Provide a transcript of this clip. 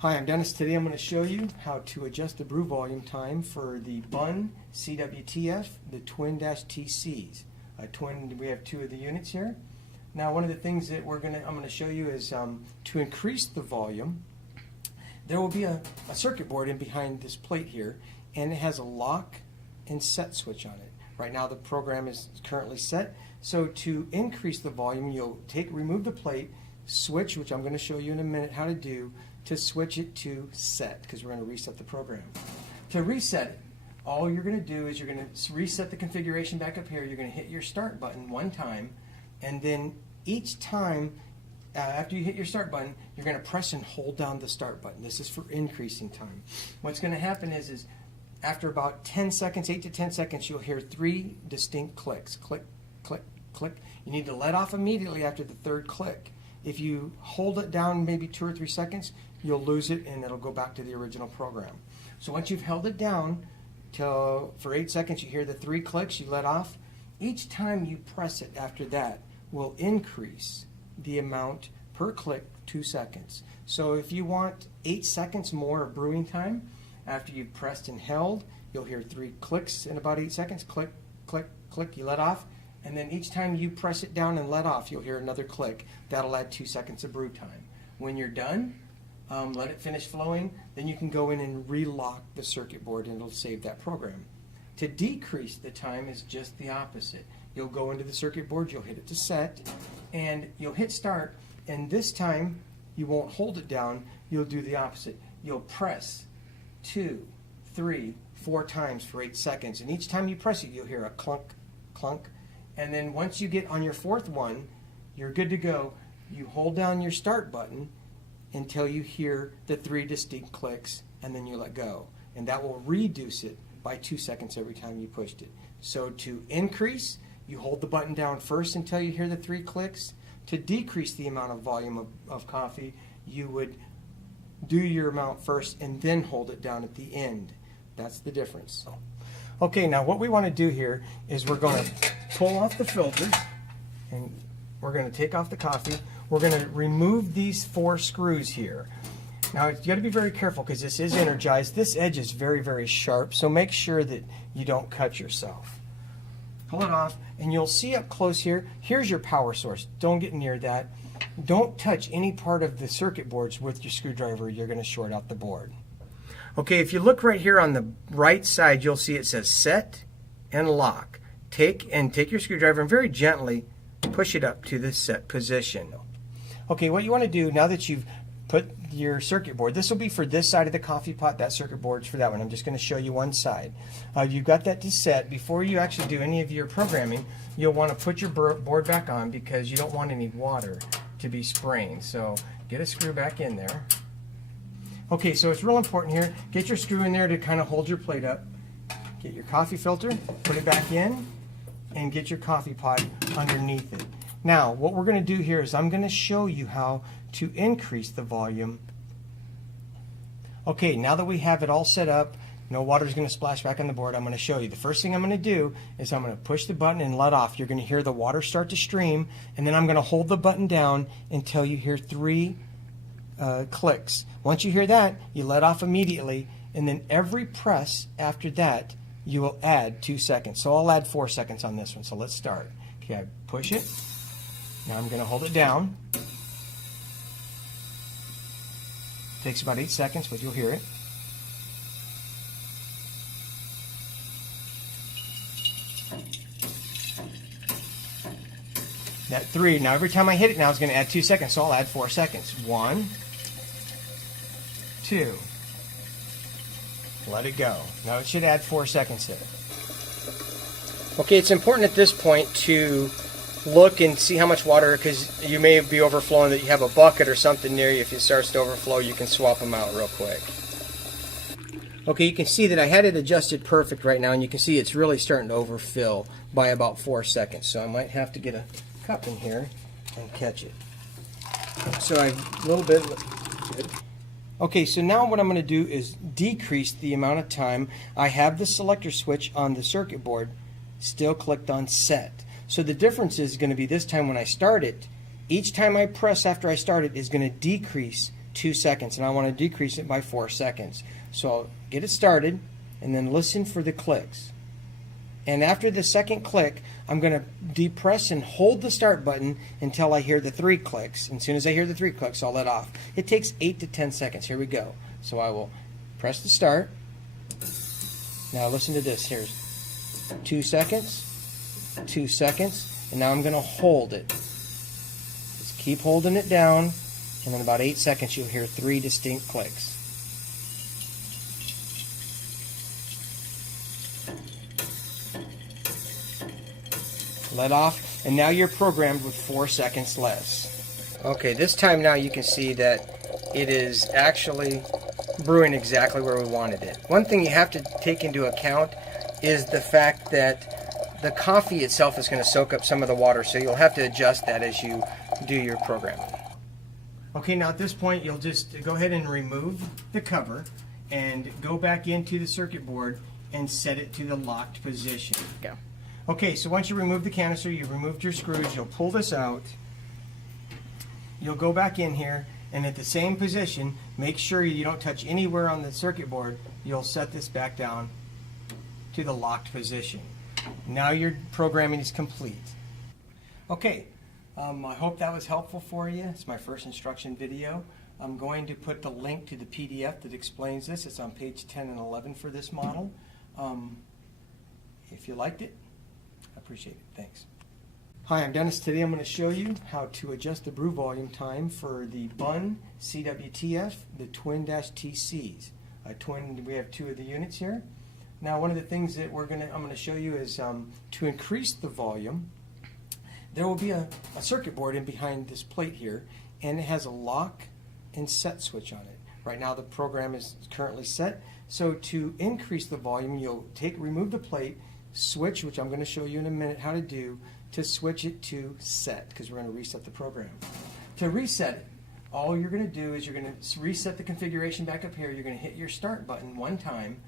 Hi, I'm Dennis. Today I'm going to show you how to adjust the brew volume time for the Bunn CWTF, the Twin-TCs. We have two of the units here. Now, one of the things that I'm going to show you is to increase the volume. There will be a circuit board in behind this plate here, and it has a lock and set switch on it. Right now the program is currently set, so to increase the volume you'll remove the plate, switch, which I'm going to show you in a minute how to do, to switch it to set, because we're going to reset the program. To reset it, all you're going to do is you're going to reset the configuration back up here. You're going to hit your start button one time, and then each time after you hit your start button, you're going to press and hold down the start button. This is for increasing time. What's going to happen is after about 10 seconds, 8 to 10 seconds, you'll hear 3 distinct clicks. Click, click, click. You need to let off immediately after the third click. If you hold it down maybe 2 or 3 seconds, you'll lose it and it'll go back to the original program. So once you've held it down for 8 seconds, you hear the 3 clicks, you let off. Each time you press it after that will increase the amount per click 2 seconds. So if you want 8 seconds more of brewing time, after you've pressed and held, you'll hear 3 clicks in about 8 seconds. Click, click, click, you let off. And then each time you press it down and let off, you'll hear another click. That'll add 2 seconds of brew time. When you're done, let it finish flowing, then you can go in and relock the circuit board and it'll save that program. To decrease the time is just the opposite. You'll go into the circuit board, you'll hit it to set, and you'll hit start, and this time you won't hold it down, you'll do the opposite. You'll press 2, 3, 4 times for 8 seconds, and each time you press it, you'll hear a clunk, clunk, and then once you get on your 4th one, you're good to go. You hold down your start button until you hear the 3 distinct clicks, and then you let go. And that will reduce it by 2 seconds every time you pushed it. So to increase, you hold the button down first until you hear the 3 clicks. To decrease the amount of volume of coffee, you would do your amount first and then hold it down at the end. That's the difference. Okay, now what we want to do here is we're going to pull off the filter, and we're going to take off the coffee. We're going to remove these 4 screws here. Now you got to be very careful because this is energized. This edge is very, very sharp, so make sure that you don't cut yourself. Pull it off, and you'll see up close here, here's your power source. Don't get near that. Don't touch any part of the circuit boards with your screwdriver. You're going to short out the board. Okay, if you look right here on the right side, you'll see it says set and lock. Take your screwdriver and very gently push it up to the set position. Okay, what you want to do now that you've put your circuit board, this will be for this side of the coffee pot, that circuit board's for that one. I'm just going to show you one side. You've got that to set. Before you actually do any of your programming, you'll want to put your board back on because you don't want any water to be spraying. So get a screw back in there. Okay, so it's real important here. Get your screw in there to kind of hold your plate up. Get your coffee filter, put it back in, and get your coffee pot underneath it. Now, what we're going to do here is I'm going to show you how to increase the volume. Okay, now that we have it all set up, no water is going to splash back on the board, I'm going to show you. The first thing I'm going to do is I'm going to push the button and let off. You're going to hear the water start to stream, and then I'm going to hold the button down until you hear 3 clicks. Once you hear that, you let off immediately, and then every press after that, you will add 2 seconds. So I'll add 4 seconds on this one. So let's start. Okay, I push it. Now I'm going to hold it down. Takes about 8 seconds, but you'll hear it. That 3. Now every time I hit it now, it's going to add 2 seconds. So I'll add 4 seconds. 1, 2. Let it go. Now it should add 4 seconds there. Okay, it's important at this point to look and see how much water, because you may be overflowing, that you have a bucket or something near you. If it starts to overflow, you can swap them out real quick. Okay, you can see that I had it adjusted perfect right now, and you can see it's really starting to overfill by about 4 seconds. So I might have to get a cup in here and catch it. So a little bit. Okay, so now what I'm going to do is decrease the amount of time. I have the selector switch on the circuit board still clicked on set. So the difference is going to be this time when I start it, each time I press after I start it is going to decrease 2 seconds, and I want to decrease it by 4 seconds. So I'll get it started and then listen for the clicks. And after the second click, I'm going to depress and hold the start button until I hear the 3 clicks. And as soon as I hear the 3 clicks, I'll let off. It takes 8 to 10 seconds. Here we go. So I will press the start. Now listen to this. Here's 2 seconds, 2 seconds, and now I'm going to hold it. Just keep holding it down, and in about 8 seconds you'll hear 3 distinct clicks. Let off, and now you're programmed with 4 seconds less. Okay, this time now you can see that it is actually brewing exactly where we wanted it. One thing you have to take into account is the fact that the coffee itself is going to soak up some of the water, so you'll have to adjust that as you do your programming. Okay, now at this point you'll just go ahead and remove the cover and go back into the circuit board and set it to the locked position. Go. Okay, so once you remove the canister, you've removed your screws, you'll pull this out, you'll go back in here, and at the same position, make sure you don't touch anywhere on the circuit board. You'll set this back down to the locked position. Now your programming is complete. Okay, I hope that was helpful for you. It's my first instruction video. I'm going to put the link to the PDF that explains this. It's on page 10 and 11 for this model. If you liked it, I appreciate it. Thanks. Hi, I'm Dennis. Today I'm going to show you how to adjust the brew volume time for the Bunn CWTF, the Twin-TCs. We have 2 of the units here. Now, one of the things that I'm going to show you is to increase the volume. There will be a circuit board in behind this plate here, and it has a lock and set switch on it. Right now the program is currently set, so to increase the volume you'll remove the plate, switch, which I'm going to show you in a minute how to do, to switch it to set, because we're going to reset the program. To reset it, all you're going to do is you're going to reset the configuration back up here. You're going to hit your start button 1 time,